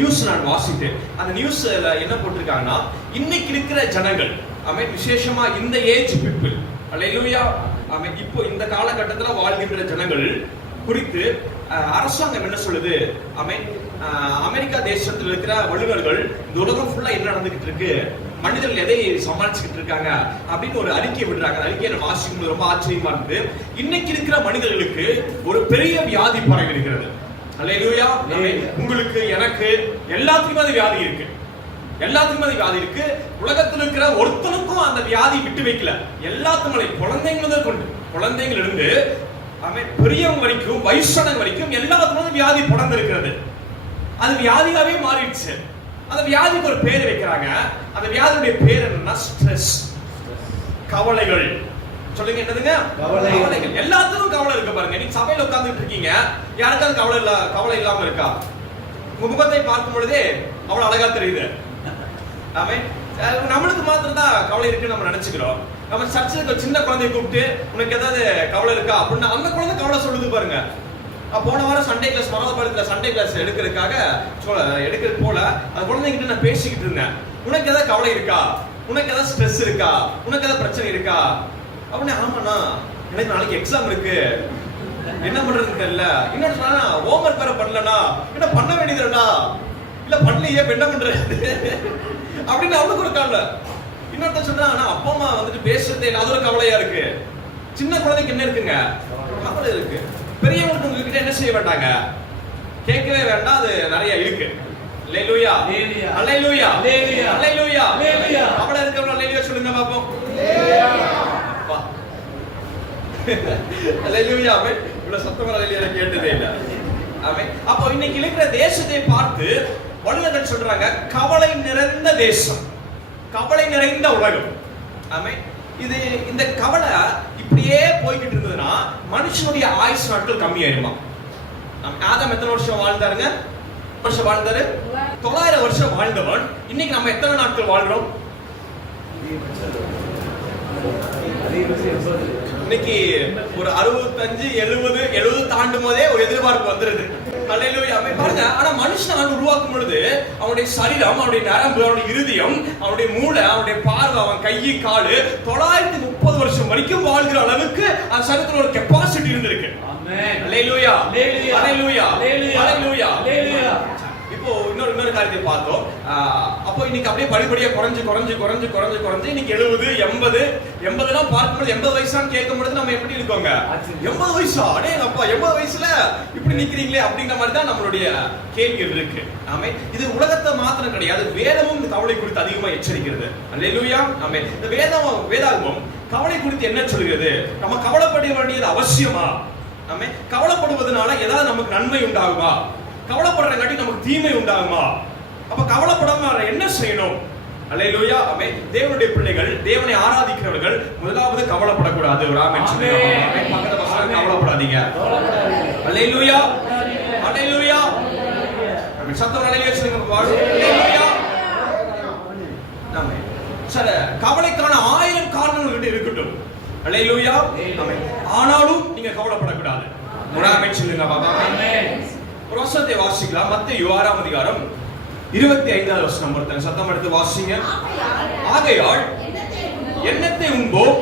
News நான் வாசித்தேன். அந்த நியூஸ்ல என்ன போட்டிருக்காங்கன்னா, இன்னைக்கு இருக்கிற ஜனங்கள் ஆமென், விசேஷமா இந்த ஏஜ் பீப்புள், அல்லேலூயா ஆமென், இப்போ இந்த காலகட்டத்தில் வாழ்கின்ற ஜனங்கள் குறித்து அரசாங்கம் என்ன சொல்லுது? ஆமென், அமெரிக்கா தேசத்தில் இருக்கிற வல்லுநர்கள் இந்த உலகம் ஃபுல்லா என்ன நடந்துகிட்டு இருக்கு, மனிதர்கள் எதை சமாளிச்சுக்கிட்டு இருக்காங்க அப்படின்னு ஒரு அறிக்கை விடுறாங்க. அறிக்கையை நம்ம வாசிக்கும்போது ரொம்ப ஆச்சரியமா இருக்கு. இன்னைக்கு இருக்கிற மனிதர்களுக்கு ஒரு பெரிய வியாதி பரவி இருக்கிறது. அல்லேலூயா. உங்களுக்கு, எனக்கு, எல்லாத்துக்குமே அது வியாதி இருக்கு. எல்லாத்துக்குமே அது வியாதி இருக்கு. உலகத்தில் இருக்கிற ஒருத்தனுக்கும் அந்த வியாதி விட்டு வைக்கல. எல்லாத்துக்குமே, குழந்தைங்களும் கொண்டு, குழந்தைகள் இருந்து பெரியவங்க வரைக்கும், வயசானவங்க வரைக்கும் எல்லாத்துக்கும் வியாதி படர்ந்து இருக்கிறது. அது வியாதியாவே மாறிடுச்சு. அந்த வியாதிக்கு ஒரு பேர் வைக்கிறாங்க. அந்த வியாதியுடைய பேர் என்னன்னா ஸ்ட்ரெஸ், கவலைகள். சொல்லுங்க, என்னதுங்க? கவலைகள். எல்லாத்துக்கும் கவலை இருக்கு பாருங்க. நீங்க சபையில உட்கார்ந்துட்டு இருக்கீங்க, யாருக்காவது கவலை இல்லாம இருக்கா? உங்க முகத்தை பார்க்கும் பொழுதே அவ்வளவு அழகா தெரியுது. நம்மளுக்கு மாத்திரம் தான் கவலை இருக்குன்னு நம்ம நினைச்சுக்கிறோம். நம்ம சர்ச்சுக்கு சின்ன குழந்தைய கூப்பிட்டு உனக்கு ஏதாவது கவலை இருக்கா அப்படின்னு அந்த குழந்தை கவலை சொல்லுது பாருங்க. போன வாரம் சண்டே கிளாஸ், மனோபாலத்துல சண்டே கிளாஸ் எடுக்கிறதுக்காக எடுக்கிறது போல அந்த குழந்தைகிட்ட நான் பேசிக்கிட்டு இருந்தேன். உனக்கு ஏதாவது கவலை இருக்கா, உனக்கு ஏதாவது ஸ்ட்ரெஸ் இருக்கா, உனக்கு ஏதாவது பிரச்சனை இருக்கா அப்படின்னு. ஆமாண்ணா, எனக்கு நாளைக்கு எக்ஸாம் இருக்கு, என்ன பண்றதுன்னு தெரியல. இன்னொரு சொன்னா ஹோம்ஒர்க் வேற பண்ணலனா, என்ன பண்ண வேண்டியதுடா, இல்ல பண்ணலையே என்ன பண்றது அப்படின்னு அவனுக்கு ஒரு கவலை. இன்னொருத்த சொல்றான், ஆனா அப்பா அம்மா வந்துட்டு பேசுறதே இல்லை, அது ஒரு கவலையா இருக்கு. சின்ன குழந்தைக்கு என்ன இருக்குங்க? கவலை இருக்கு. பெரியவங்களுக்கு உங்ககிட்ட என்ன செய்ய வேண்டாங்க, கேட்கவே வேண்டாம், அது நிறைய இருக்கு. அல்லேலூயா, அல்லேலூயா, அல்லேலூயா, அல்லேலூயா. கவலை இருக்கவங்க அல்லேலூயா சொல்லுங்க பாப்போம். அல்லேலூயா. ஆமென். இவ்வளவு சத்தமா அல்லேலூயா கேட்டதே இல்ல. ஆமென். அப்போ இன்னைக்கு இருக்கிற தேசத்தை பார்த்து வல்லுநர்கள் சொல்றாங்க, கவலை நிறைந்த தேசம், கவலை நிறைந்த உலகம். ஆமென். இது இந்த கவலை இப்படியே போய்கிட்டு இருந்ததுன்னா மனுஷனுடைய ஆயுசு நாட்கள் கம்மியாயிருமா? ஆதாம் எத்தனை வருஷம் வாழ்ந்தாருங்க? வருஷம் வாழ்ந்தாரு? 900 வருஷம் வாழ்ந்தவன். இன்னைக்கு நம்ம எத்தனை நாட்கள் வாழ்றோம்? இன்னைக்கு ஒரு 65, 70 தாண்டும் போதே ஒரு எதிர்பார்ப்பு வந்துருது. அல்லேலூயா. பாருங்க, ஆனா மனுஷன் உருவாக்கும் பொழுது அவனுடைய சரீரம், அவனுடைய நரம்பு, அவனுடைய இருதயம், அவனுடைய மூளை, அவனுடைய பார்வை, அவன் கை காலு 930 வருஷம் வரைக்கும் வாழ்கிற அளவுக்கு அந்த சரீரத்துல ஒரு கெப்பாசிட்டி இருந்திருக்கு. ஆமென். அல்லேலூயா, அல்லேலூயா, அல்லேலூயா, அல்லேலூயா. இப்போ இன்னொரு காரியத்தை பார்த்தோம். அப்போ இன்னைக்கு அப்படியே படிப்படியா குறைஞ்சு இன்னைக்கு 70, 80 பார்க்கும்போது 80 வயசான்னு கேட்கும்போது நம்ம எப்படி இருக்கோங்க? 80 வயசா? அடே அப்பா, 80 வயசுல இப்படி நிக்கிறீங்களே அப்படிங்கிற மாதிரி தான் நம்மளுடைய கேள்விகள் இருக்கு. ஆமென். இது உலகத்தை மாத்திரம் கிடையாது, வேதமும் இந்த கவலை குறித்து அதிகமா எச்சரிக்கிறது. அல்லேலூயா. ஆமென். இந்த வேதாகமம் கவலை குறித்து என்ன சொல்கிறது? நம்ம கவலைப்பட வேண்டியது அவசியமா? ஆமென். கவலைப்படுவதனால ஏதாவது நமக்கு நன்மை உண்டாகுமா? கவலைப்படுறங்காட்டி நமக்கு தீமை உண்டாகுமா? அப்ப கவலைப்படாம என்ன செய்யணும்? அல்லேலூயா. ஆமென். தேவனுடைய பிள்ளைகள், தேவனை ஆராதிக்கிறவர்கள் முதலாவது கவலைப்படக்கூடாது. ஒரு ஆமென் சொல்லுங்க. ஆமென். பக்கத்துல பசங்க கவலைப்படாதீங்க. அல்லேலூயா, அல்லேலூயா. ஆமென். சத்தம் அல்லேலூயா சொல்லுங்க. அல்லேலூயா. ஆமென். சரி, கவலைக்கான 1000 காரணங்கள் கிட்ட இருக்கட்டும். அல்லேலூயா. ஆமென். ஆனாலும் நீங்க கவலைப்படக்கூடாது. ஒரு ஆமென் சொல்லுங்க பாபா. ஆமென். ஒரு வசனத்தை வாசிக்கலாம். மத்தேயு 6ஆம் அதிகாரம் 25வது வசனம். ஒருத்தங்க சத்தம் எடுத்து வாசிங்க. ஆகையால் எண்ணத்தை உண்போம்,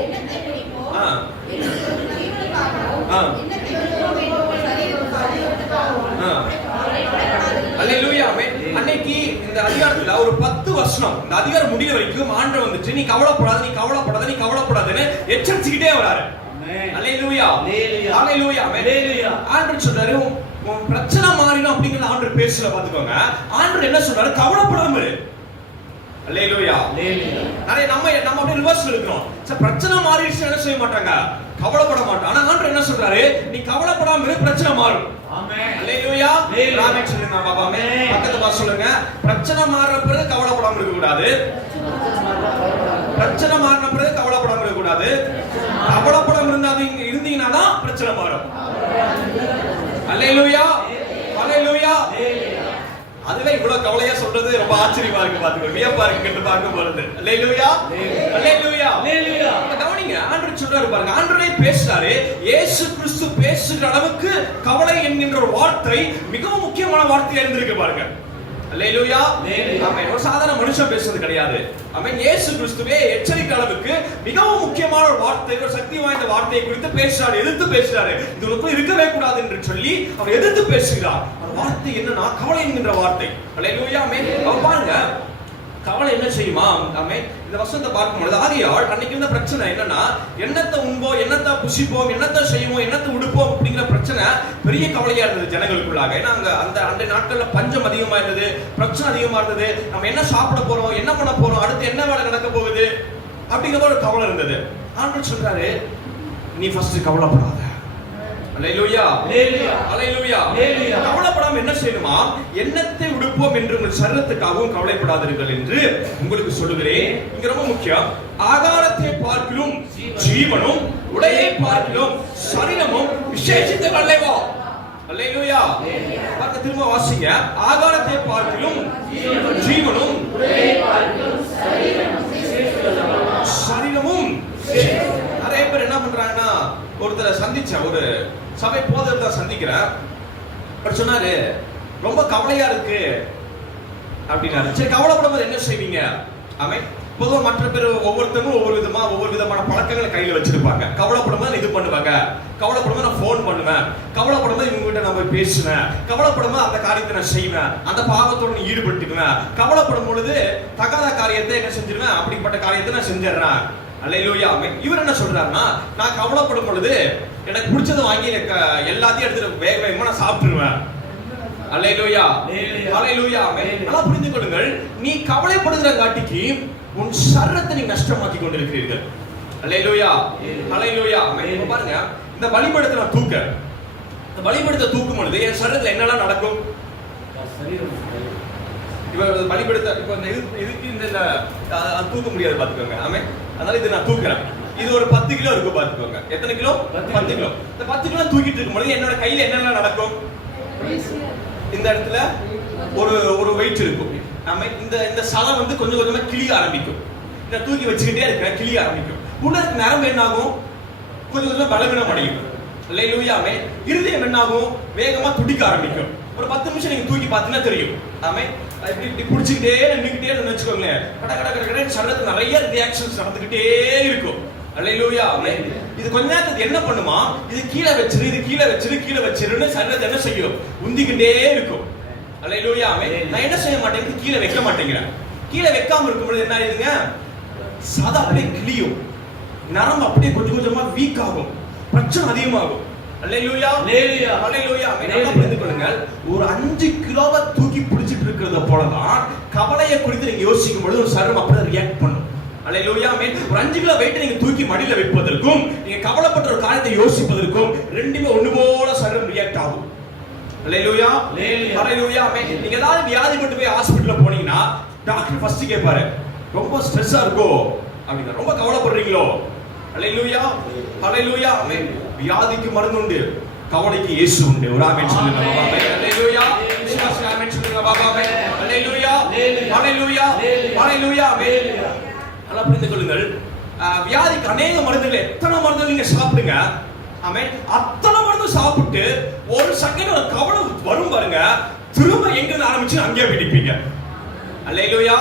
அல்லேலூயா. அன்னைக்கு இந்த அதிகாரத்துல ஒரு 10 வசனம், இந்த அதிகாரம் முடிய வரைக்கும் ஆண்டவர் வந்துட்டு நீ கவலைப்படாத, நீ கவலைப்படாத, நீ கவலைப்படாதன்னு எச்சரிச்சுக்கிட்டே வராரு. அல்லேலூயா, அல்லேலூயா, அல்லேலூயா. ஆண்டவர் சொல்றாரு, பிரச்சனை மாறிடும் அப்படிங்கறது ஆண்டவர் பேசல. பாத்துக்கோங்க, ஆண்டவர் என்ன சொல்றாரு? கவலைப்படாம இரு. அல்லேலூயா, அல்லேலூயா. நிறைய நம்ம அப்படியே ரிவர்ஸ்ல இருக்கிறோம். சரி, பிரச்சனை மாறிடுச்சு என்ன செய்ய மாட்டாங்க? கவலைப்பட மாட்டோம். ஆனா ஆண்டவர் என்ன சொல்றாரு? நீ கவலைப்படாம இரு, பிரச்சனை மாறும். ஆமென். அல்லேலூயா. ஆமென் சொல்லுங்க பாபா. ஆமென். பக்கத்துல வா சொல்லுங்க. பிரச்சனை மாறற பிறகு கவலைப்படாம இருக்க கூடாது. பிரச்சனை மாறின பிறகு கவலைப்படாம இருக்க கூடாது. கவலைப்படாம இருந்தீங்கன்னா தான் பிரச்சனை மாறும். அல்லேலூயா, அல்லேலூயா. அதுவே இவ்வளவு கவலையா சொல்றது ரொம்ப ஆச்சரியமா இருக்கு. பாத்துக்கோ, வியப்பா இருக்கு பார்க்கும் பொழுது. அல்லேலூயா, அல்லேலூயா, அல்லேலூயா. கவனிங்க, ஆண்டவர் சொல்றாரு பாருங்க. ஆண்டவரே பேசுறாரு. இயேசு கிறிஸ்து பேசுகிற அளவுக்கு கவலை என்கின்ற ஒரு வார்த்தை மிகவும் முக்கியமான வார்த்தையா இருந்திருக்கு பாருங்க. அல்லேலூயா. ஆமென். ஒரு சாதாரண மனுஷன் பேசுறது கிடையாது. ஆமென். இயேசு கிறிஸ்துவே எச்சரிக்கை அளவுக்கு மிகவும் முக்கியமான ஒரு வார்த்தை, ஒரு சக்தி வாய்ந்த வார்த்தையை குறித்து பேசுறாரு, எதிர்த்து பேசுறாரு. இது உனக்கு இருக்கவே கூடாது என்று சொல்லி அவர் எதிர்த்து பேசுகிறார். அந்த வார்த்தை என்னன்னா கவலை என்கின்ற வார்த்தை. அல்லேலூயா. ஆமென். அவர் பாருங்க, கவலை என்ன செய்யுமா? ஆமென். இந்த வசனத்தை பார்க்கும்போது ஆகையால் அன்னைக்கு இருந்த பிரச்சனை என்னன்னா, என்னத்தை உண்போம், என்னத்தை புசிப்போம், என்னத்தை செய்வோம், என்னத்தை உடுப்போம் அப்படிங்கிற பிரச்சனை பெரிய கவலையா இருந்தது ஜனங்களுக்குள்ளாக. ஏன்னா அந்த நாட்கள்ல பஞ்சம் அதிகமா இருந்தது, பிரச்சனை அதிகமா இருந்தது. நம்ம என்ன சாப்பிட போறோம், என்ன பண்ண போறோம், அடுத்து என்ன வேலை நடக்க போகுது அப்படிங்கிற ஒரு கவலை இருந்தது. ஆண்டவர் சொல்றாரு, நீ ஃபர்ஸ்ட் கவலைப்படாத. அல்லேலூயா. அல்லேலூயா. கவலைப்படாம என்ன செய்யணுமா? என்னத்தை உடுப்போம் என்று உங்கள் சரீரத்துக்காகவும் கவலைப்படாதீர்கள் என்று உங்களுக்கு சொல்லுகிறேன். இங்க ரொம்ப முக்கியம். ஆகாரத்தை பார்க்கிலும் ஜீவனும், உடையை பார்க்கிலும் சரீரமும் விசேஷித்த அல்லவா? அல்லேலூயா. பார்க்க திரும்ப வாசிங்க. ஆகாரத்தை பார்க்கிலும் ஜீவனும், உடையை பார்க்கிலும் சரீரமும். நிறைய பேர் என்ன பண்றாங்கன்னா, ஒருத்தரை சந்திச்ச, ஒரு சபை போதகத்தை சந்திக்கிறேன். அவர் சொன்னாரு, ரொம்ப கவலையா இருக்கு அப்படின்னாரு. சரி, கவலைப்படும்போது என்ன செய்வீங்க? ஆமென். பொதுவாக மற்ற பேர் ஒவ்வொருத்தரும் ஒவ்வொரு விதமான பழக்கங்களை கையில் வச்சிருப்பாங்க. கவலைப்படும்போது நான் இது பண்ணுவாங்க, கவலைப்படும்போது நான் ஃபோன் பண்ணுவேன், கவலைப்படும்போது இவங்க கிட்ட நான் போய் பேசுவேன், கவலைப்படும்போது அந்த காரியத்தை நான் செய்வேன், அந்த பாவத்தோட ஈடுபட்டுக்குவேன், கவலைப்படும் பொழுது தகாத காரியத்தை என்ன செஞ்சிருவேன், அப்படிப்பட்ட காரியத்தை நான் செஞ்சிடறேன். அல்லேலூயா. இவர் என்ன சொல்றாருன்னா, நான் கவலைப்படும் பொழுது எனக்கு பிடிச்சதை வாங்கி எல்லாத்தையும் எடுத்துட்டு வேக வேகமா நான் சாப்பிட்டுருவேன். அல்லேலூயா. அல்லேலூயா. நல்லா புரிந்து கொள்ளுங்கள், நீ கவலைப்படுகிற காட்டிக்கு உன் சரீரத்தை நீ நஷ்டமாக்கி கொண்டிருக்கிறீர்கள். அல்லேலூயா. அல்லேலூயா. இப்ப பாருங்க, இந்த பலிபீடத்தை நான் தூக்குறேன். இந்த பலிபீடத்தை தூக்கும் பொழுது என் சரீரத்துல என்னெல்லாம் நடக்கும்? இவர் பலிபீடத்தை இப்ப இந்த தூக்க முடியாது பாத்துக்கோங்க. ஆமே. அதனால இது நான் தூக்குறேன். இது ஒரு 10 கிலோ இருக்கு பாத்துக்கோங்க. எத்தனை கிலோ? 10 கிலோ. இந்த 10 கிலோ தூக்கிட்டு இருக்கும்போது என்னோட கையில என்னெல்லாம் நடக்கும்? இந்த இடத்துல ஒரு வெயிட் இருக்கும். நாம இந்த சலம் வந்து கொஞ்சம் கொஞ்சமா கிளிய ஆரம்பிக்கும். இத தூக்கி வச்சுக்கிட்டே இருக்க கிளிய ஆரம்பிக்கும். உடலுக்கு நரம்பு என்ன ஆகும்? கொஞ்சம் கொஞ்சமா பலவீனம் அடையும். அல்லேலூயா. ஆமென். இருதயம் என்ன ஆகும்? வேகமா துடிக்க ஆரம்பிக்கும். ஒரு 10 நிமிஷம் நீங்க தூக்கி பார்த்தீங்கன்னா தெரியும். ஆமென். இப்படி புடிச்சிட்டே நின்னுக்கிட்டே நினைச்சுக்கோங்களேன், கட கட கட கட சரீரத்துல நிறைய ரியாக்ஷன்ஸ் நடந்துகிட்டே இருக்கும். அல்லேலூயா. ஆமென். இது கொஞ்ச நேரத்துக்கு என்ன பண்ணுமா? இது கீழே வச்சிரு, இது கீழே வச்சிரு, கீழே வச்சிருன்னு சரீரத்தை என்ன செய்யும்? உந்திக்கிட்டே இருக்கும். அல்லேலூயா. ஆமென். நான் என்ன செய்ய மாட்டேன்? கீழே வைக்க மாட்டேங்கிறேன். கீழே வைக்காம இருக்கும்போது என்ன ஆயிடுங்க? சதா அப்படியே கிளியும், நரம்பு அப்படியே கொஞ்சம் கொஞ்சமா வீக் ஆகும், பிரச்சனை அதிகமாகும். அல்லேலூயா. அல்லேலூயா. அல்லேலூயா. நல்லா புரிந்து கொள்ளுங்கள், ஒரு 5 கிலோவை தூக்கி பிடிச்சிட்டு இருக்கிறத போலதான் கவலையை குறித்து நீங்க யோசிக்கும் பொழுது ஒரு சரீரம் அப்படியே ரியாக்ட் பண்ணும். அல்லேலூயா. ஒரு 5 கிலோ வெயிட் நீங்க தூக்கி மடியில வைப்பதற்கும் நீங்க கவலைப்பட்ட ஒரு காரியத்தை யோசிப்பதற்கும் ரெண்டுமே ஒண்ணு போல சரீரம் ரியாக்ட் ஆகும். அல்லேலூயா. அல்லேலூயா. நீங்க ஏதாவது வியாதிப்பட்டு போய் ஹாஸ்பிடல்ல போனீங்கன்னா டாக்டர் ஃபர்ஸ்ட் கேட்பாரு, ரொம்ப ஸ்ட்ரெஸ்ஸா இருக்கோ அப்படின்னா, ரொம்ப கவலைப்படுறீங்களோ? அல்லேலூயா. அல்லேலூயா. வியாதிக்கு மருந்து உண்டு, கவலைக்கு இயேசு உண்டு. ஒரு ஆமென் சொல்லுங்க பாபா. அல்லேலூயா. விசுவாசி ஆமென் சொல்லுங்க பாபா. அல்லேலூயா. அல்லேலூயா. அல்லேலூயா. நல்லா புரிந்து கொள்ளுங்கள், வியாதிக்கு அநேக மருந்துகள், எத்தனை மருந்துகள் நீங்க சாப்பிடுங்க. ஆமென். அத்தனை மருந்து சாப்பிட்டு ஒரு செகண்ட் ஒரு கவலை வரும் பாருங்க, திரும்ப எங்க இருந்து ஆரம்பிச்சு அங்கேயே பிடிப்பீங்க. அல்லேலூயா.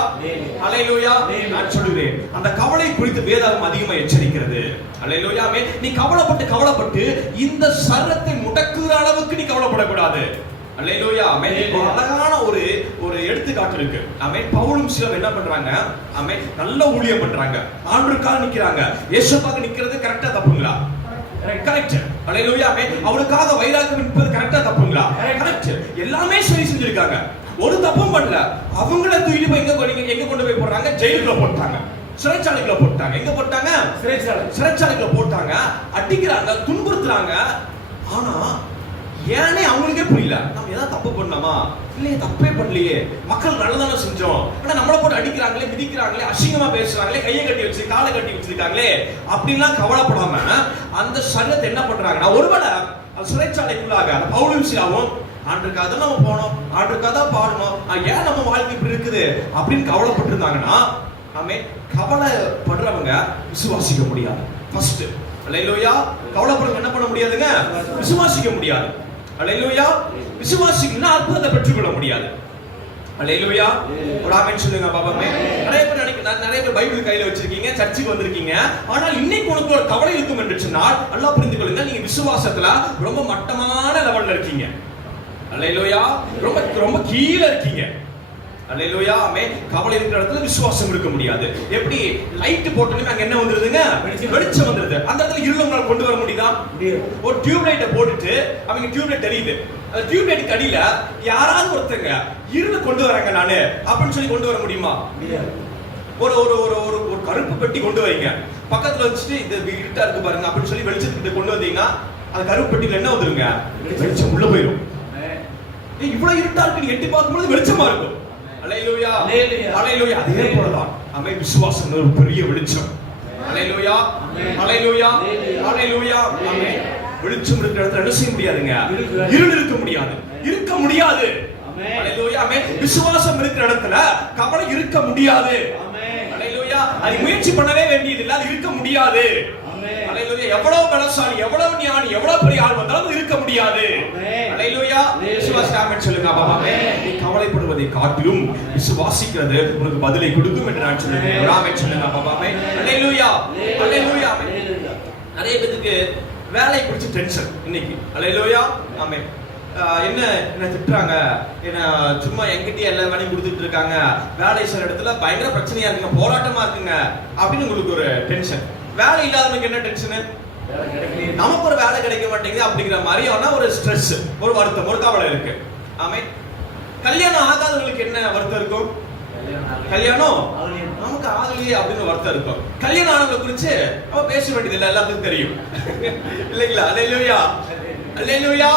அல்லேலூயா. நான் சொல்லுகிறேன், அந்த கவலை குறித்து வேதம் அதிகமா எச்சரிக்கிறது. அல்லேலூயா. நீ கவலைப்பட்டு இந்த சரீரத்தை முடக்குற அளவுக்கு நீ கவலைப்படக்கூடாது. அல்லேலூயா. அழகான ஒரு எடுத்துக்காட்டு இருக்கு. ஆமென். பவுலும் சீலாவும் என்ன பண்றாங்க? ஆமென். நல்ல ஊழியம் பண்றாங்க, ஆண்டவருக்காக நிக்கிறாங்க. இயேசுவுக்காக நிக்கிறது கரெக்ட்டா தப்புங்களா? கரெக்ட். அல்லேலூயா. அவருக்காக வைராக்கியம் நிற்பது கரெக்ட்டா தப்புங்களா? கரெக்ட். எல்லாமே சரி செஞ்சிருக்காங்க, ஒரு தப்பும் பண்ணல. அவங்கள தூக்கிட்டு போய் எங்க கொண்டு போய் போடுறாங்க? ஜெயிலுக்குள்ள போட்டாங்க, சிறைச்சாலைக்குள்ள போட்டாங்க. எங்க போட்டாங்க? சிறைச்சாலைக்குள்ள போட்டாங்க. அடிக்கிறாங்க, துன்புறுத்துறாங்க. ஆனா ஏனே அவங்களுக்கே புரியல. நம்ம ஏதாவது தப்பு பண்ணோமா? இல்லையே, தப்பே பண்ணலையே, மக்கள் நல்லதானே செஞ்சோம். ஆனா நம்மளை போட்டு அடிக்கிறாங்களே, மிதிக்கிறாங்களே, அசிங்கமா பேசுறாங்களே, கையை கட்டி வச்சு காலை கட்டி வச்சிருக்காங்களே அப்படின்லாம் கவலைப்படாம அந்த சரீரத்தை என்ன பண்றாங்கன்னா, ஒருவேளை சிறைச்சாலைக்குள்ளாக அந்த பவுலும் சீலாவும் ஆண்டவருக்காக தான் நம்ம போனோம், ஆண்டவருக்காக தான் பாடணும், ஏன் நம்ம வாழ்க்கை இப்படி இருக்குது அப்படின்னு கவலைப்பட்டு இருந்தாங்கன்னா, ஆமென், கவலைப்படுறவங்க விசுவாசிக்க முடியாது. ஃபர்ஸ்ட் அல்லேலூயா. கவலைப்படுறவங்க என்ன பண்ண முடியாதுங்க? விசுவாசிக்க முடியாது. அல்லேலூயா. விசுவாசிக்கணும்னா அற்புதத்தை பெற்றுக்கொள்ள முடியாது. அல்லேலூயா. ஒரு ஆமென் சொல்லுங்க பாப்பாமே. நிறைய பேர் பைபிள் கையில வச்சிருக்கீங்க, சர்ச்சுக்கு வந்திருக்கீங்க. ஆனால் இன்னைக்கு உனக்கு ஒரு கவலை இருக்கும் என்று சொன்னால் நல்லா புரிந்து கொள்ளுங்க, நீங்க விசுவாசத்துல ரொம்ப மட்டமான லெவல்ல இருக்கீங்க. அல்லேலூயா. ரொம்ப ரொம்ப கீழ இருக்கீங்க. அல்லேலூயா. ஆமென். கவலை இருக்கிற இடத்துல விசுவாசம் இருக்க முடியாது. எப்படி லைட் போட்டோனே அங்க என்ன வந்துருதுங்க? வெளிச்சம் வந்துருது. அந்த இடத்துல இருளை உங்களால கொண்டு வர முடியுதா? ஒரு டியூப் லைட்டை போட்டுட்டு அவங்க டியூப் லைட் தெரியுது, அந்த டியூப் லைட் அடியில யாராவது ஒருத்தங்க இருளை கொண்டு வராங்க நானு அப்படின்னு சொல்லி கொண்டு வர முடியுமா? ஒரு ஒரு ஒரு ஒரு கருப்பு பெட்டி கொண்டு வரீங்க, பக்கத்துல வச்சுட்டு இந்த இருட்டா இருக்கு பாருங்க அப்படின்னு சொல்லி வெளிச்சத்துக்கிட்ட கொண்டு வந்தீங்கன்னா அந்த கருப்பு பெட்டியில என்ன வந்துருங்க? வெளிச்சம் உள்ள போயிடும். இவ்வளவு இருட்டா இருக்கு, எட்டி பார்க்கும்போது வெளிச்சமா இருக்கும். அல்லேலூயா. அல்லேலூயா. அதே போலதான் ஆமென், விசுவாசம் ஒரு பெரிய வெளிச்சம். அல்லேலூயா. அல்லேலூயா. அல்லேலூயா. ஆமென். வெளிச்சம் இருக்கிற இடத்துல என்ன செய்ய முடியாதுங்க? இருள் இருக்க முடியாது, இருக்க முடியாது. அல்லேலூயா. ஆமென். விசுவாசம் இருக்கிற இடத்துல கவலை இருக்க முடியாது. அல்லேலூயா. அது முயற்சி பண்ணவே வேண்டியதில்லை, அது இருக்க முடியாது. அல்லேலூயா. எவ்வளவு பலசாலி, எவ்வளவு ஞானி, எவ்வளவு பெரிய ஆள் வந்தாலும் இருக்க முடியாது. அல்லேலூயா. விசுவாசம் ஆமென் சொல்லுங்க பாபாமே. நீ கவலைப்படுவதை காட்டிலும் விசுவாசிக்கிறது உனக்கு பதிலை கொடுக்கும் என்று நான் சொல்லுகிறேன். ஆமென் சொல்லுங்க பாபாமே. அல்லேலூயா. அல்லேலூயா. நிறைய பேருக்கு வேலை குறித்து டென்ஷன் இன்னைக்கு. அல்லேலூயா. ஆமென். என்ன திட்டுறாங்க, என்ன சும்மா என்கிட்டயே எல்லா வேலையும் கொடுத்துட்டு இருக்காங்க, வேலை செய்யற இடத்துல பயங்கர பிரச்சனையா இருக்குங்க, போராட்டமா இருக்குங்க அப்படின்னு உங்களுக்கு ஒரு டென்ஷன். வேலை இல்லாதவனுக்கு என்ன டென்ஷன்? நமக்கு ஒரு வேலை கிடைக்க மாட்டேங்குது அப்படிங்கிற மாதிரியான ஒரு ஸ்ட்ரெஸ், ஒரு வருத்தம், ஒரு கவலை இருக்கு. ஆமே. கல்யாணம் ஆகாதவங்களுக்கு என்ன வருத்தம் இருக்கும்? கல்யாணம் நமக்கு ஆகலையே அப்படின்னு வருத்தம் இருக்கும். கல்யாணம் ஆனவங்களை குறிச்சு அவ பேச வேண்டியது இல்லை, எல்லாத்துக்கும் தெரியும் இல்லைங்களா? அல்லேலூயா. அல்லேலூயா.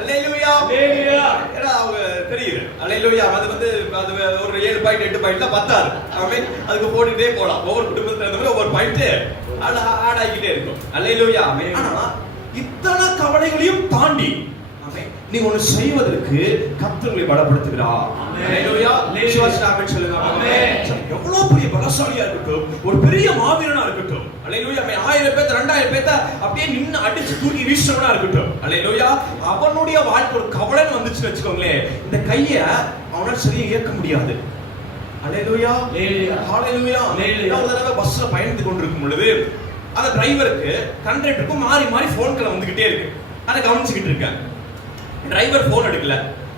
அல்லேலூயா. ஏன்னா அவங்க தெரியுது. அல்லேலூயா. அது ஒரு 7 பாயிண்ட் 8 பாயிண்ட்ல பத்தாது. ஆமென். அதுக்கு போட்டுட்டே போலாம். ஒவ்வொரு குடும்பத்துல இருந்து ஒவ்வொரு பாயிண்ட் ஆட் ஆகிட்டே இருக்கும். அல்லேலூயா. ஆனா இத்தனை கவலைகளையும் தாண்டி நீ ஒன்னு செய்வதற்கு கர்த்தர் உங்களை பலப்படுத்துகிறார். அல்லேலூயா. விசுவாசம் ஆமென் சொல்லுங்க. ஆமென். எவ்வளவு பெரிய பலசாலியா இருக்கட்டும், ஒரு பெரிய மாவீரனா இருக்கட்டும், அல்லேலூயா, 1000 பேர் 2000 பேர் அப்படியே நின்னு அடிச்சு தூக்கி வீசுறவனா இருக்கட்டும், அல்லேலூயா, அவனுடைய வாழ்க்கை ஒரு கவலைன்னு வந்துச்சுன்னு வெச்சுக்கோங்களேன், இந்த கைய அவனால சரியா இயக்க முடியாது. அல்லேலூயா. ஹalleluya. ஒரு தடவை பஸ்ல பயணித்து கொண்டிருக்கும் பொழுது அந்த டிரைவருக்கு கண்டக்டருக்கும் மாறி மாறி போன் கால் வந்துகிட்டே இருக்கு. அதை கவனிச்சுக்கிட்டு இருக்கேன். டிரைவர் போன் எடுக்கல,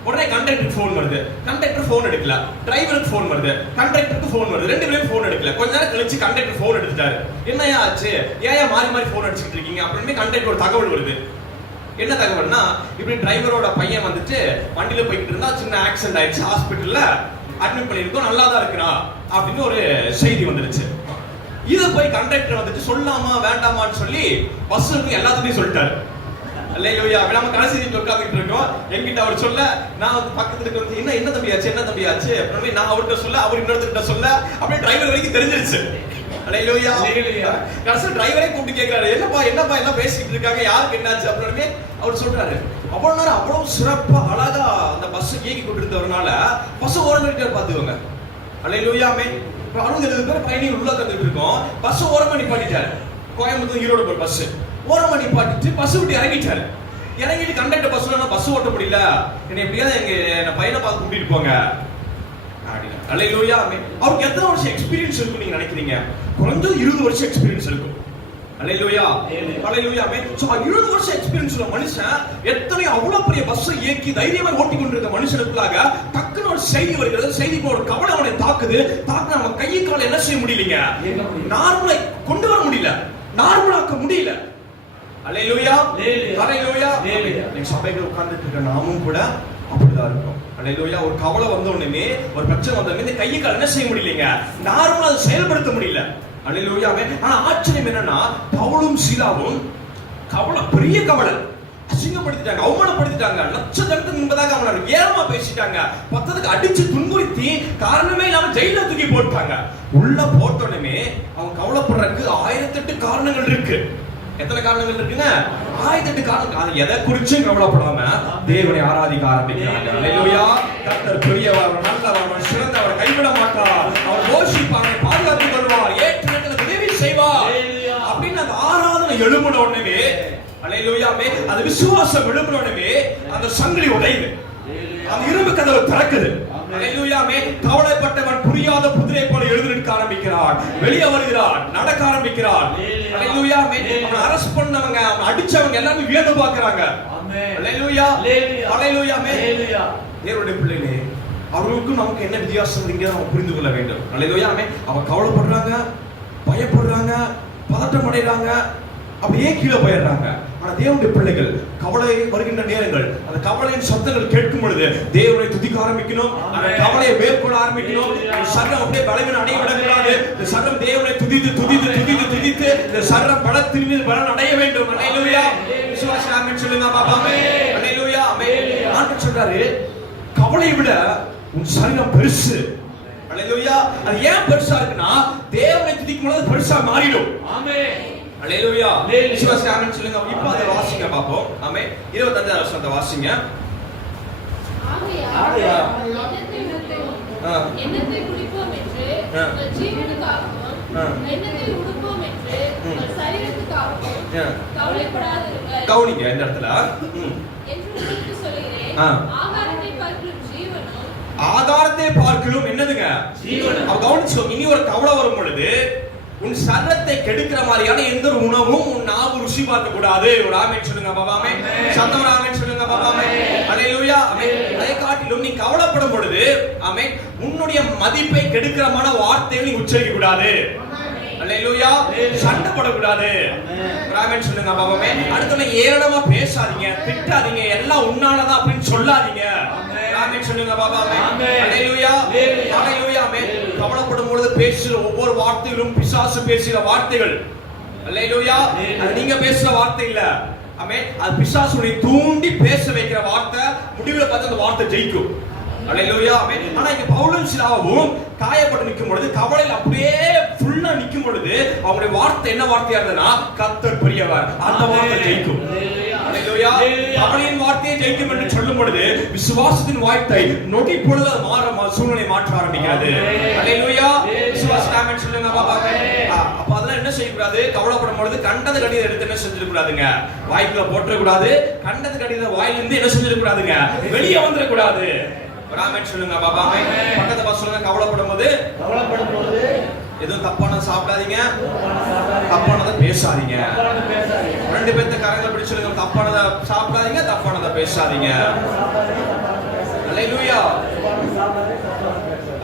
உடனே கண்டக்டருக்கு போன் வருது, கண்டக்டர் போன் எடுக்கல, டிரைவருக்கு போன் வருது, கண்டக்டருக்கு போன் வருது, ரெண்டு பேரும் போன் எடுக்கல. கொஞ்ச நேரம் கழிச்சு கண்டக்டர் போன் எடுத்துட்டாரு. என்னையா ஆச்சு, ஏன் மாறி மாறி போன் அடிச்சுட்டு இருக்கீங்க அப்படின்னு கண்டக்டர் ஒரு தகவல் வருது. என்ன தகவல்னா, இப்படி டிரைவரோட பையன் வந்துட்டு வண்டியில போய்கிட்டு இருந்தா சின்ன ஆக்சிடென்ட் ஆயிடுச்சு, ஹாஸ்பிட்டல்ல அட்மிட் பண்ணிருக்கோம், நல்லா தான் இருக்கிறான் அப்படின்னு ஒரு செய்தி வந்துருச்சு. இத போய் கண்டக்டர் வந்துட்டு சொல்லாமா வேண்டாமான்னு சொல்லி பஸ் எல்லாத்துலயும் சொல்லிட்டாரு. அல்லேலூயா. நம்ம கடைசி சீட்ல உட்கார்ந்துட்டு இருக்கோம். என்கிட்ட அவர் சொல்ல, நான் வந்து பக்கத்துல இருந்து என்ன தம்பியாச்சு, என்ன தம்பியாச்சு அப்படின்னு நான் அவர்கிட்ட சொல்ல, அவர் இன்னொருத்தர்கிட்ட சொல்ல, அப்படியே டிரைவர் வரைக்கும் தெரிஞ்சிருச்சு. அல்லேலூயா. கடைசி டிரைவரே கூப்பிட்டு கேட்கிறாரு, என்னப்பா என்னப்பா எல்லாம் பேசிட்டு இருக்காங்க, யாருக்கு என்னாச்சு அப்படின்னு. அவர் சொல்றாரு, அவ்வளவு நேரம் அவ்வளவு சிறப்பா அழகா அந்த பஸ் இயக்கி கொண்டிருந்தவர்னால பஸ் ஓரம் நிறுத்தி பாத்துக்கோங்க. அல்லேலூயா. 60 பேர் பயணிகள் உள்ள உட்கார்ந்துட்டு இருக்கோம். பஸ் ஓரமா நிப்பாட்டிட்டாரு. கோயம்புத்தூர் ஈரோடு போற பஸ் ஓரமா நிப்பாட்டிட்டு பஸ் விட்டு இறங்கிட்டாரு. இறங்கிட்டு கண்டக்டர் பஸ் ஓட்ட முடியல, என்ன எப்படியாவது எங்க பையனை பார்த்து கூட்டிட்டு போங்க அப்படின்னா. அல்லேலூயா. அவருக்கு எத்தனை வருஷம் எக்ஸ்பீரியன்ஸ் இருக்கும் நீங்க நினைக்கிறீங்க? குறைஞ்சது 20 வருஷம் எக்ஸ்பீரியன்ஸ் இருக்கும். அல்லேலூயா. அல்லேலூயா. சோ 20 வருஷம் எக்ஸ்பீரியன்ஸ் உள்ள மனுஷன் எத்தனை அவ்வளவு பெரிய பஸ்ஸை இயக்கி தைரியமா ஓட்டி கொண்டிருக்க மனுஷனுக்குள்ளாக டக்குன்னு ஒரு செய்தி வருகிறது. செய்திக்கு ஒரு கவலை அவனை தாக்குது. தாக்குன அவன் கையை காலை என்ன செய்ய முடியலங்க, நார்மலா கொண்டு வர முடியல, நார்மலாக்க முடியல. அல்லேலூயா. அல்லேலூயா. நீங்க சபையில உட்கார்ந்துட்டு இருக்க நாமும் கூட அப்படிதான் இருக்கும். அல்லேலூயா. ஒரு கவலை வந்த உடனே, ஒரு பிரச்சனை வந்த உடனே இந்த கையை காலை என்ன செய்ய முடியலங்க, நார்மலா அதை செயல்படுத்த முடியல. அல்லேலூயா. ஆனா ஆச்சரியம் என்னன்னா, பவுலும் சீலாவும் கவலை, பெரிய கவலை, அசிங்கப்படுத்திட்டாங்க, அவமானப்படுத்திட்டாங்க, லட்சக்கணக்கு முன்பதாக அவனை ஏமா பேசிட்டாங்க, பத்ததுக்கு அடிச்சு துன்புறுத்தி காரணமே இல்லாம ஜெயில தூக்கி போட்டாங்க. உள்ள போட்டோனே அவன் கவலைப்படுறதுக்கு 1008 காரணங்கள் இருக்கு. எத்தனை காரணங்கள் இருக்குங்க? 1008 காரணங்கள். அது எதை குறிச்சும் கவலைப்படாம தேவனை ஆராதிக்க ஆரம்பிக்கிறாங்க. அல்லேலூயா. கர்த்தர் பெரியவர், நல்லவர், சிறந்தவர், கைவிட மாட்டார், அவர் போஷிப்பார், பாதுகாத்துக் கொள்வார், ஏற்ற நேரத்தில் உதவி செய்வார் அப்படின்னு அந்த ஆராதனை எழும்பின உடனே, அல்லேலூயா, அந்த விசுவாசம் எழும்பின உடனே அந்த சங்கிலி உடையுது, அந்த இரும்பு கதவு திறக்குது. அல்லேலூயா ஆமென். கவலைப்பட்டவன் புரியாத புதிரை போல எழுந்து நிற்க ஆரம்பிக்கிறான், வெளியே வருகிறான், நடக்க ஆரம்பிக்கிறான். அல்லேலூயா ஆமென். அவன் அரெஸ்ட் பண்ணவங்க, அவன் அடிச்சவங்க எல்லாரும் வியந்து பார்க்கறாங்க. ஆமென். அல்லேலூயா அல்லேலூயா ஆமென். தேவனுடைய பிள்ளைகளே, அவர்களுக்கும் நமக்கு என்ன வித்தியாசம் இங்கே நம்ம புரிந்து கொள்ள வேண்டும். அல்லேலூயா ஆமென். அவங்க கவலைப்படுறாங்க, பயப்படுறாங்க, பதட்டம் அடைறாங்க, அப்படியே கீழே போயிடுறாங்க. ஆனா தேவனுடைய பிள்ளைகள் கவலை வருகின்ற நேரங்கள், அந்த கவலையின் சத்தங்கள் கேட்கும் பொழுது தேவனை துதிக்க ஆரம்பிக்கணும், அந்த கவலையை மேற்கொள்ள ஆரம்பிக்கணும். சர்ரம் அப்படியே பலவீனம் அடைய விடக்கூடாது. இந்த சர்ரம் தேவனை துதித்து துதித்து துதித்து துதித்து இந்த சர்ரம் பலத்தின் மீது பலன் அடைய வேண்டும். அல்லேலூயா. விசுவாசி ஆமென் சொல்லுங்க பாப்பா. அல்லேலூயா ஆமென். ஆண்டவர் சொல்றாரு, கவலையை விட உன் சரீரம் பெருசு. அல்லேலூயா. அது ஏன் பெருசா இருக்குன்னா தேவனை துதிக்கும் பொழுது பெருசா மாறிடும். ஆமென். அல்லேலூயா. விசுவாசி ஆமென் சொல்லுங்க. இப்போ அதை வாசிங்க பாப்போம். ஆமென். 25வது வசனத்தை வாசிங்க. ஆகையா என்னத்தை குடிப்போம் என்று ஜீவனுக்காகவும் என்னத்தை உடுப்போம் என்று சரீரத்துக்காகவும் கவலைப்படாதிருங்கள். கவனிங்க இந்த இடத்துல என்று உங்களுக்கு சொல்கிறேன். ஆகாரத்தை பார்க்கிலும் ஜீவனும், ஆதாரத்தை பார்க்கிலும் என்னதுங்க? ஜீவனும். அப்ப கவனிச்சோம். இனி ஒரு கவலை வரும் பொழுது உன் சரீரத்தை கெடுக்கிற மாதிரியான எந்த ஒரு உணவும் உன் நாவு ருசி பார்க்க கூடாது. ஒரு ஆமென் சொல்லுங்க பாபாமே. சத்தம் ஆமென் சொல்லுங்க பாபாமே. அல்லேலூயா ஆமென். அதை காட்டிலும் நீ கவலைப்படும் பொழுது ஆமென் உன்னுடைய மதிப்பை கெடுக்கிறமான வார்த்தைகளை நீ உச்சரிக்க கூடாது. அல்லேலூயா. சண்டை போடக்கூடாது. ஆமென் சொல்லுங்க பாபாமே. அடுத்தவங்க ஏளனமா பேசாதீங்க, திட்டாதீங்க, எல்லாம் உன்னாலதான் அப்படின்னு சொல்லாதீங்க. ஆமென் சொல்லுங்க பாபாமே. அல்லேலூயா அல்லேலூயா ஆமென். கவலைப்படும் பொழுது பேசுற ஒவ்வொரு வார்த்தைகளும் பிசாசு பேசுகிற வார்த்தைகள். அல்லேலூயா. அது நீங்க பேசுற வார்த்தை இல்ல. ஆமென். அது பிசாசுனை தூண்டி பேச வைக்கிற வார்த்தை. முடிவுல பார்த்து அந்த வார்த்தை ஜெயிக்கும். அல்லேலூயா ஆமென். ஆனா இங்க பவுலும் சிலாவும் காயப்பட்டு நிற்கும் பொழுது, கவலையில் அப்படியே ஃபுல்லா நிற்கும் பொழுது அவங்களுடைய வார்த்தை என்ன வார்த்தையா இருந்ததுன்னா கர்த்தர் பெரியவர், அந்த வார்த்தை ஜெயிக்கும். அல்லேலூயா. கவலையின் வார்த்தையை ஜெயிக்கும் என்று சொல்லும் பொழுது விசுவாசத்தின் வார்த்தை நொடி பொழுது சூழ்நிலை மாற்ற ஆரம்பிக்கிறது. அல்லேலூயா. விசுவாசம் ஆமென் சொல்லுங்க பாபா. அப்ப அதெல்லாம் என்ன செய்யக்கூடாது? கவலைப்படும் பொழுது கண்டது கடிதம் எடுத்து என்ன செஞ்சிட கூடாதுங்க? வாய்க்குள்ள போட்டுற கூடாது. கண்டது கடிதம் வாயிலிருந்து என்ன செஞ்சிட கூடாதுங்க? வெளியே வந்துட கூடாது. ஆமென் சொல்லுங்க பாபா. பக்கத்துல பாஸ் சொல்லுங்க. கவலைப்படும் போது எதுவும் தப்பானது சாப்பிடாதீங்க, தப்பானதை பேசாதீங்க. ரெண்டு பேர்த்த கரங்களை பிடிச்சு சொல்லுங்க. தப்பானதை சாப்பிடாதீங்க, தப்பானதை பேசாதீங்க. அல்லேலூயா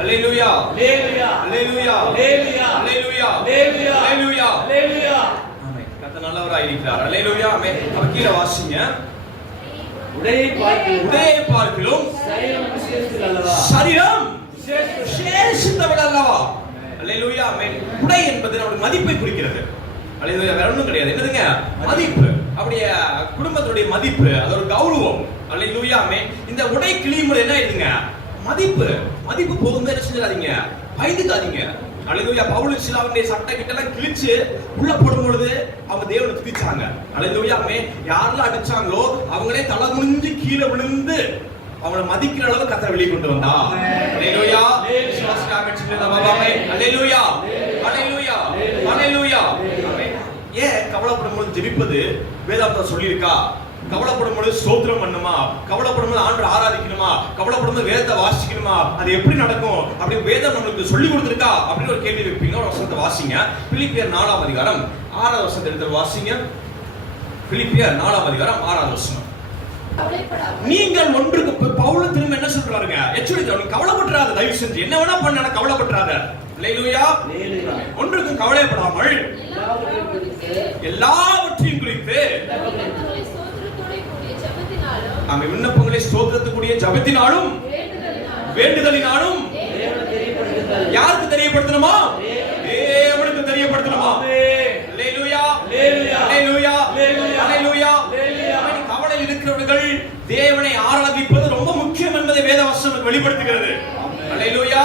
அல்லேலூயா அல்லேலூயா அல்லேலூயா அல்லேலூயா அல்லேலூயா அல்லேலூயா. ஆமென். கர்த்தர் நல்லவராய் இருக்கிறார். அல்லேலூயா ஆமென். அப்ப கீழ வாசிங்க. உடையை பார்க்கிலும் சரீரம் விசேஷித்தவள் அல்லவா. அல்லேலூயா ஆமென். உடை என்பது நம்முடைய மதிப்பை குறிக்கிறது. அல்லேலூயா. வேற ஒண்ணும் கிடையாது. என்னதுங்க? மதிப்பு. அப்படியே குடும்பத்துடைய மதிப்பு, அது ஒரு கௌரவம். அல்லேலூயா ஆமென். இந்த உடை கிழியும்போது என்ன ஆயிடுங்க? மதிப்பு. மதிப்பு போகும்போது என்ன செஞ்சிடாதீங்க? பயந்துக்காதீங்க. அல்லேலூயா. பவுலும் சிலாவுடைய சட்டை கிட்டலாம் கிழிச்சு உள்ள போடும் பொழுது அவங்க தேவனை துதிச்சாங்க. அல்லேலூயா ஆமென். யாரெல்லாம் அடிச்சாங்களோ அவங்களே தலை குனிஞ்சு கீழே விழுந்து அவங்களை மதிக்கிற அளவு கர்த்தர் வெளியே கொண்டு வந்தா. அல்லேலூயா. விசுவாசி ஆமென் சொல்லுங்க பாபாமே. அல்லேலூயா அல்லேலூயா அல்லேலூயா ஆமென். ஏன் கவலைப்படும் பொழுது ஜெபிப்பது வேதாந்தம் சொல்லியிருக்கா? கவலைப்படும் பொழுது ஸ்தோத்திரம் பண்ணுமா? கவலைப்படும் போது ஆண்டவரை ஆராதிக்கணுமா? கவலைப்படும் போது வேதத்தை வாசிக்கணுமா? அது எப்படி நடக்கும்? அப்படி வேதம் நம்மளுக்கு சொல்லி கொடுத்திருக்கா அப்படின்னு ஒரு கேள்வி வைப்பீங்க. ஒரு வசனத்தை வாசிங்க. பிலிப்பியர் 4ஆம் அதிகாரம் 6ஆவது வசனத்தை எடுத்து வாசிங்க. பிலிப்பியர் 4ஆம் அதிகாரம் 6ஆவது வசனம். நீங்கள் ஒன்றுக்கு பவுல் திரும்ப என்ன சொல்றாருங்க? எச்சரிக்கை. கவலைப்படாத, தயவு செஞ்சு என்ன வேணா பண்ண, கவலைப்படாத. அல்லேலூயா. ஒன்றுக்கும் கவலைப்படாமல் எல்லாவற்றையும் குறித்து விண்ணப்பங்களை ஸ்தோத்திரத்துக்குரிய ஜெபத்தினாலும் வேண்டுதலினாலும் யாருக்கு தெரியப்படுத்தணுமா? தேவனுக்கு தெரியப்படுத்தணுமா? அல்லேலூயா அல்லேலூயா அல்லேலூயா. கவலையில் இருக்கிறவர்கள் தேவனை ஆராதிப்பது ரொம்ப முக்கியம் என்பதை வேதவசனம் வெளிப்படுத்துகிறது. அல்லேலூயா.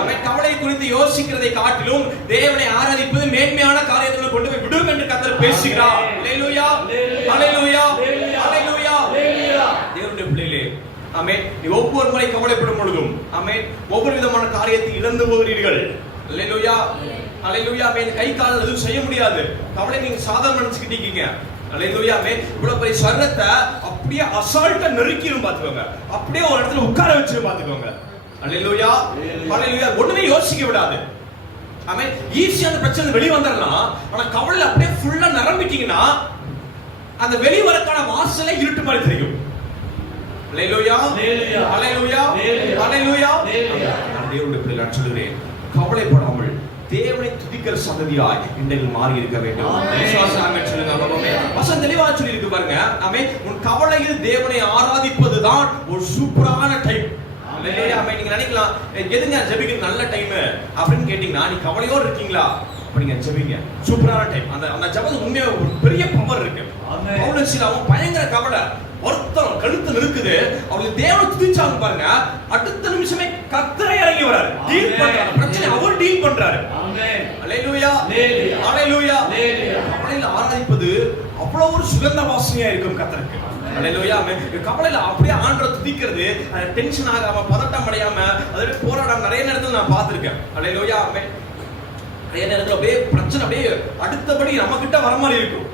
அவன் கவலை குறித்து யோசிக்கிறதை காட்டிலும் தேவனை ஆராதிப்பது மேன்மையான காரியத்தை கொண்டு போய் விடும் என்று கர்த்தர் பேசுகிறார். அல்லேலூயா அல்லேலூயா அல்லேலூயா. தேவனுடைய பிள்ளைகளே ஆமென். நீ ஒவ்வொரு முறை கவலைப்படும் பொழுதும் ஆமென் ஒவ்வொரு விதமான காரியத்தை இழந்து போகிறீர்கள். அல்லேலூயா அல்லேலூயா. ஆமென். கை கால் எதுவும் செய்ய முடியாது. கவலை நீங்க சாதாரண நினைச்சுக்கிட்டீங்க. அல்லேலூயா ஆமென். இவ்வளவு பெரிய சரீரத்தை அப்படியே அசால்ட்டா நெருக்கிரும் பாத்துக்கோங்க. அப்படியே ஒரு இடத்துல உட்கார வச்சிரும் பாத்துக்கோங்க. அல்லேலூயா அல்லேலூயா. ஒண்ணுமே யோசிக்க விடாது. ஆமென். ஈஸியா அந்த பிரச்சனை வெளிய வந்துறலாம். ஆனா கவலையில அப்படியே ஃபுல்லா நிரம்பிட்டீங்கன்னா அந்த வெளிய வரக்கான வாசலே இருட்டு மாதிரி தெரியும். அல்லேலூயா அல்லேலூயா அல்லேலூயா. நான் தேவனுடைய பிள்ளைகளா சொல்கிறேன், கவலைப்படாமல் தேவனை துதிக்கிற சந்ததியாய் இன்றைக்கு மாறி இருக்க வேண்டும். விசுவாசம் ஆமென் சொல்லுங்க. ஆமென். வசனம் தெளிவா சொல்லி இருக்கு பாருங்க. ஆமென். உன் கவலையில் தேவனை ஆராதிப்பதுதான் ஒரு சூப்பரான டைம். அல்லேலூயா. ஆமென். நீங்க நினைக்கலாம், எதுங்க ஜெபிக்கிறது நல்ல டைம் அப்படின்னு கேட்டீங்கன்னா, நீ கவலையோட இருக்கீங்களா அப்ப நீங்க ஜெபிங்க. சூப்பரான டைம். அந்த ஜெபம் உண்மையா ஒரு பெரிய பவர் இருக்கு. பவுல் சீலாவும் பயங்கர கவலை, வருத்தம், கழுத்து இருக்குது. அவங்களுக்கு தேவனை துதிச்சாங்க பாருங்க, அடுத்த நிமிஷமே கர்த்தரை இறங்கி வராரு. டீல் பண்றாரு, பிரச்சனை அவர் டீல் பண்றாரு. ஆமென். அல்லேலூயா அல்லேலூயா. கவலையில ஆராதிப்பது அவ்வளவு ஒரு சுகந்த வாசனையா இருக்கும் கர்த்தருக்கு. அல்லேலூயா. ஆமென். கவலையில அப்படியே ஆண்டவரை துதிக்கிறது, டென்ஷன் ஆகாம, பதட்டம் அடையாம, அதோட போராடாம நிறைய நேரத்துல நான் பார்த்திருக்கேன். அல்லேலூயா. ஆமென். நிறைய நேரத்துல அப்படியே பிரச்சனை அப்படியே அடுத்தபடி நம்ம கிட்ட வர மாதிரி இருக்கும்.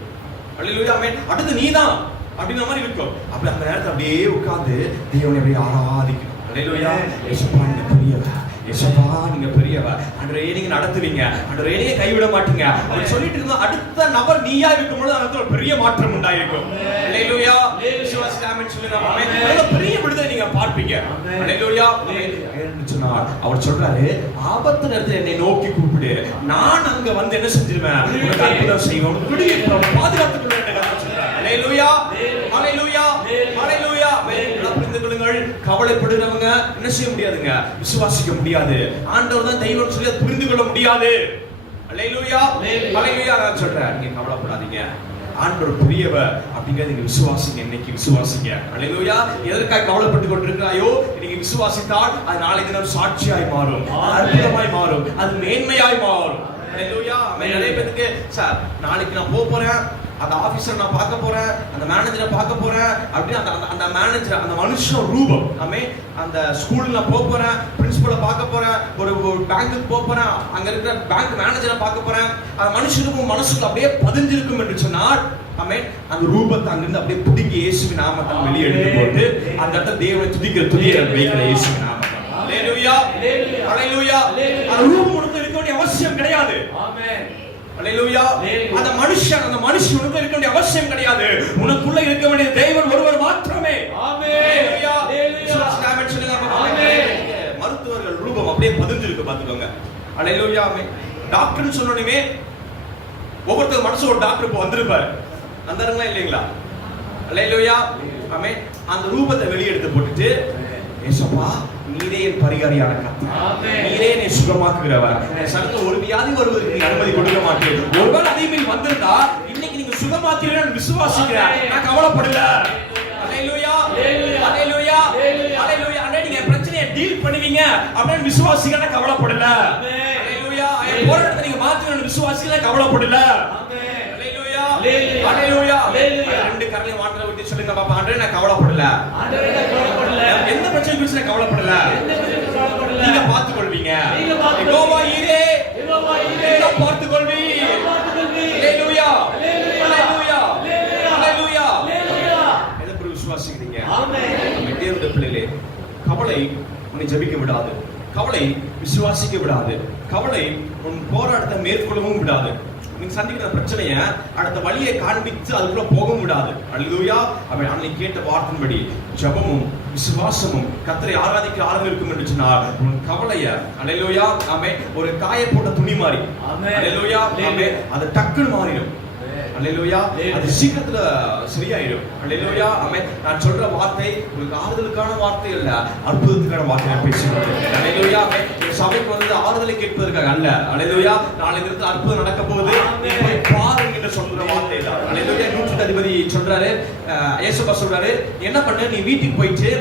அல்லேலூயா. ஆமென். அடுத்து நீதான் அப்படிங்கிற மாதிரி இருக்கும். அப்படி அந்த நேரத்துல அப்படியே உட்கார்ந்து தேவனை அப்படியே ஆராதிக்கணும். அல்லேலூயா. இயேசுப்பா நீங்க பெரியவர், இயேசுப்பா நீங்க பெரியவர், ஆண்டவரே நீங்க நடத்துவீங்க, ஆண்டவரே நீங்க கைவிட மாட்டீங்க அப்படி சொல்லிட்டு இருந்தா அடுத்த நபர் நீயா இருக்கும்போது அந்த ஒரு பெரிய மாற்றம் உண்டாயிருக்கும். அல்லேலூயா. விசுவாசி ஆமென் சொல்லுங்க. ஆமென். ஒரு பெரிய விடுதலை நீங்க பார்ப்பீங்க. அல்லேலூயா. என்ன சொன்னார் அவர்? சொல்றாரு, ஆபத்து நேரத்துல என்னை நோக்கி கூப்பிடு, நான் அங்க வந்து என்ன செஞ்சிருவேன், உனக்கு அற்புதம் செய்வேன், விடுவிப்பேன், பாதுகாத்துக் கொள்வேன். அல்லேலூயா அல்லேலூயா அல்லேலூயா. புரிந்து கொள்ளுங்கள், கவலைப்படுறவங்க என்ன செய்ய முடியாதுங்க, விசுவாசிக்க முடியாது. ஆண்டவர் தான் தெய்வம் சொல்லி புரிந்து கொள்ள முடியாது. அல்லேலூயா அல்லேலூயா. நான் சொல்றேன், நீங்க கவலைப்படாதீங்க, ஆண்டவர் பெரியவர் அப்படிங்கறத நீங்க விசுவாசிங்க. இன்னைக்கு விசுவாசிங்க. அல்லேலூயா. எதற்காக கவலைப்பட்டு கொண்டிருக்கிறாயோ நீங்க விசுவாசித்தால் அது நாளை தினம் சாட்சியாய் மாறும், அற்புதமாய் மாறும், அது மேன்மையாய் மாறும். அல்லேலூயா. நிறைய பேருக்கு சார் நாளைக்கு நான் போறேன், அந்த ஆபீசர் நான் பார்க்க போறேன், அந்த மேனேஜரை பார்க்க போறேன் அப்படி அந்த மேனேஜர் அந்த மனுஷ ரூபம். ஆமென். அந்த ஸ்கூல்ல நான் போறேன், பிரின்சிபலை பார்க்க போறேன், ஒரு பேங்க்குக்கு போறேன், அங்க இருக்கிற பேங்க் மேனேஜரை பார்க்க போறேன். அந்த மனுஷ ரூபம் மனசுக்கு அப்படியே பதிஞ்சிருக்கும் என்று சொன்னால், ஆமென், அந்த ரூபத்தை அங்கிருந்து அப்படியே பிடிங்கி இயேசுவின் நாமத்தை வெளியே எடுத்து போட்டு அந்த இடத்துல தேவனை துதிக்கிற துதியை வைக்கிற இயேசுவின் நாமத்தை. அல்லேலூயா அல்லேலூயா. அந்த ரூபம் உனக்கு இருக்க வேண்டிய அவசியம் கிடையாது. ஆமென். அல்லேலூயா. அந்த மனுஷன் உனக்கு இருக்க வேண்டிய அவசியம் கிடையாது. உனக்குள்ள இருக்க வேண்டிய தேவன் ஒருவர் மாத்திரமே. ஆமென். அல்லேலூயா. ஆமென் சொல்லுங்க. ஆமென். மருத்துவர்கள் ரூபம் அப்படியே பதிஞ்சிருக்கு பாத்துக்கோங்க. அல்லேலூயா. ஆமென். டாக்டர்னு சொன்னோனே ஒவ்வொருத்தர் மனசு ஒரு டாக்டர் இப்போ வந்திருப்பாரு, வந்தாருங்களா இல்லைங்களா? அல்லேலூயா. ஆமென். அந்த ரூபத்தை வெளியே எடுத்து போட்டுட்டு, ஏசப்பா நீரே என் பரிகாரியான கர்த்தர், நீரே என்னை சுகமாக்குகிறவர், சடங்கு ஒரு வியாதி வருவதற்கு நீ அனுமதி கொடுக்க மாட்டேன். ஒருவேளை அதே மாதிரி வந்திருந்தா இன்னைக்கு நீங்க சுகமாக்கிறீங்கன்னு விசுவாசிக்கிறேன், நான் கவலைப்படல. அல்லேலூயா அல்லேலூயா அல்லேலூயா. நீங்க பிரச்சனையை டீல் பண்ணுவீங்க அப்படின்னு விசுவாசிக்க, நான் கவலைப்படல. அல்லேலூயா. போராட்டத்தை நீங்க மாத்துவீங்கன்னு விசுவாசிக்க, கவலைப்படல. அல்லேலூயா அல்லேலூயா. ரெண்டு கரங்களை மாற்ற விட்டு சொல்லுங்க பாப்பா, ஆண்டவரே நான் கவலைப்படல, ஆண்டவரே நான் கவலைப்படல, எந்த பிரச்சனை குறித்து நான் கவலைப்படல, நீங்க பார்த்துக் கொள்வீங்க. யெகோவா ஈரே, நீங்க பார்த்துக் கொள்வீங்க. அல்லேலூயா அல்லேலூயா அல்லேலூயா. எதை விசுவாசிக்கிறீங்க? ஆமென். தேவனுடைய பிள்ளைகளே, கவலை உன்னை ஜெபிக்க விடாது, கவலை விசுவாசிக்க விடாது, கவலை உன் போராட்டத்தை மேற்கொள்ளவும் விடாது. நீங்க சந்திக்கிற பிரச்சனைய அடுத்த வழியை காண்பித்து அதுக்குள்ள போகவும் விடாது. அல்லேலூயா. அவன் அன்னைக்கு கேட்ட வார்த்தையின்படி ஜெபமும் விசுவாசமும் கர்த்தரை ஆராதிக்கிற ஆரம்பம் இருக்கும் என்று சொன்னார். உன் கவலைய அல்லேலூயா ஆமென் ஒரு காய போட்ட துணி மாதிரி அல்லேலூயா ஆமென் அது டக்குன்னு மாறிடும். அல்லேலூயா. அது சீக்கிரத்துல சரியாயிடும். அல்லேலூயா ஆமென். நான் சொல்ற வார்த்தை உங்களுக்கு ஆறுதலுக்கான வார்த்தை அல்ல, அற்புதத்துக்கான வார்த்தை நான் பேசுகிறேன். அல்லேலூயா ஆமென். சபைக்கு வந்து ஆறுதலை கேட்பதற்காக அல்ல. அல்லேலூயா. நாளைக்கு இருந்து அற்புதம் நடக்க போகுது, போய் பாருங்க என்று சொல்ற வார்த்தை தான். அல்லேலூயா. நூற்றுக்கு அதிபதி சொல்றாரு, இயேசுவா சொல்றாரு, என்ன பண்ணு, நீ வீட்டுக்கு போயிட்டு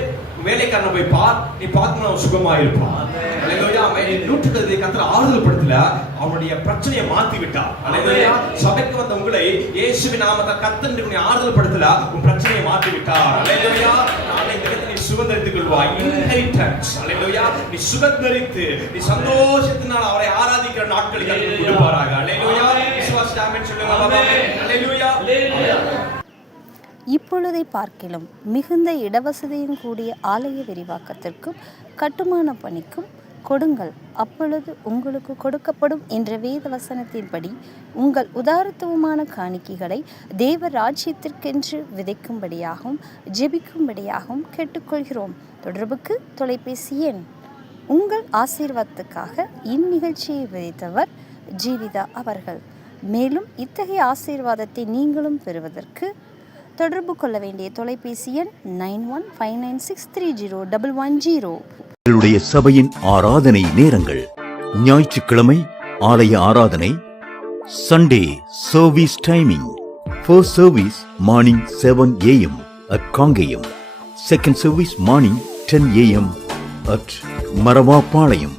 வேலைக்காரனை போய் பார், நீ பார்க்கணும் சுகமா இருப்பான். அல்லேலூயா. நூற்றுக்கு அதிபதி கர்த்தர் ஆறுதல் படுத்தல, அவனுடைய பிரச்சனையை மாத்தி விட்டார். அல்லேலூயா. சபைக்கு வந்த உங்களை இயேசுவின் நாமத்தை கர்த்தர் உன்னை ஆறுதல் படுத்தல, உன் பிரச்சனையை மாத்தி விட்டார். அல்லேலூயா. நாளை தினத்தை நீ சுகந்தரித்துக் கொள்வாய். இன்ஹெரிட்டன்ஸ். அல்லேலூயா. நீ சுகந்தரித்து நீ சந்தோஷத்தினால் அவரை ஆராதிக்கிற நாட்களை கர்த்தர் கொடுப்பாராக. அல்லேலூயா. விசுவாசி ஆமென் சொல்லுங்க. அல்லேலூயா. இப்பொழுதை பார்க்கிலும் மிகுந்த இடவசதியும் கூடிய ஆலய விரிவாக்கத்திற்கும் கட்டுமான பணிக்கும் கொடுங்கள், அப்பொழுது உங்களுக்கு கொடுக்கப்படும் என்ற வேத வசனத்தின்படி உங்கள் உதாரத்துவமான காணிக்கைகளை தேவ ராஜ்யத்திற்கென்று விதைக்கும்படியாகவும் ஜெபிக்கும்படியாகவும் கேட்டுக்கொள்கிறோம். தொடர்புக்கு தொலைபேசி எண். உங்கள் ஆசீர்வாதத்துக்காக இந்நிகழ்ச்சியை விதைத்தவர் ஜீவிதா அவர்கள். மேலும் இத்தகைய ஆசீர்வாதத்தை நீங்களும் பெறுவதற்கு தொடர்பு கொள்ள வேண்டிய தொலைபேசி எண் 9159630110. எங்களுடைய சபையின் ஆராதனை நேரங்கள்: ஞாயிற்றுக்கிழமை ஆலய ஆராதனை, Sunday service timing. First service morning 7 a.m. at Kangayam. Second service morning 10 a.m. at Maravapalayam.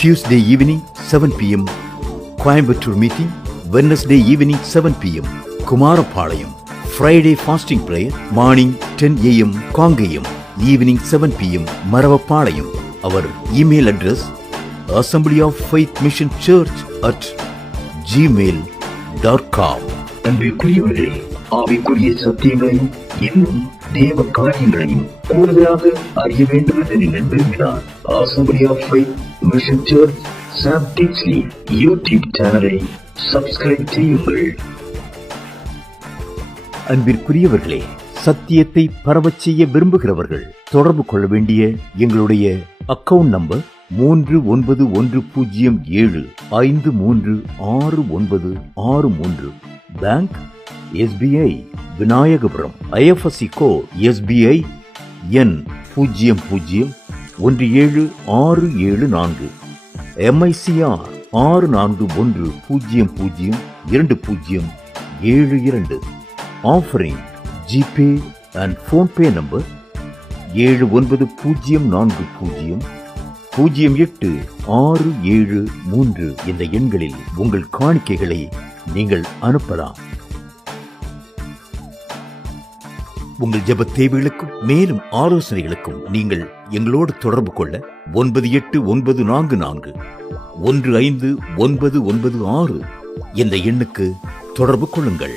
Tuesday evening 7 p.m. Coimbatore meeting. Wednesday evening 7 p.m. Kumarapalayam. Friday fasting prayer morning 10 a.m. Kangayam. Evening 7 p.m. Maravapalayam. Our email address Assembly of Faith Mission Church at gmail.com. அன்பிற்குரியவர்களே, ஆவிக்குரிய சத்தியங்களையும் இன்னும் தேவ காரியங்களையும் கூடுதலாக அறிய வேண்டும் என்று நீங்கள் விரும்பினால் Assembly of Faith Mission Church Sam Tinsley YouTube சேனலை சப்ஸ்கிரைப் செய்யுங்கள். அன்பிற்குரியவர்களே, சத்தியத்தை பரவச் செய்ய விரும்புகிறவர்கள் தொடர்பு கொள்ள வேண்டிய எங்களுடைய account number 311075369963. Bank SBI Vinayagapuram. IFSC code SBI எண் 001764. MICR 64102072. Offering GPay and PhonePe number 79400867 இந்த எண்களில் உங்கள் காணிக்கைகளை நீங்கள் அனுப்பலாம். உங்கள் ஜெப தேவைகளுக்கும் மேலும் ஆலோசனைகளுக்கும் நீங்கள் எங்களோடு தொடர்பு கொள்ள 9894415996 என்ற எண்ணுக்கு தொடர்பு கொள்ளுங்கள்.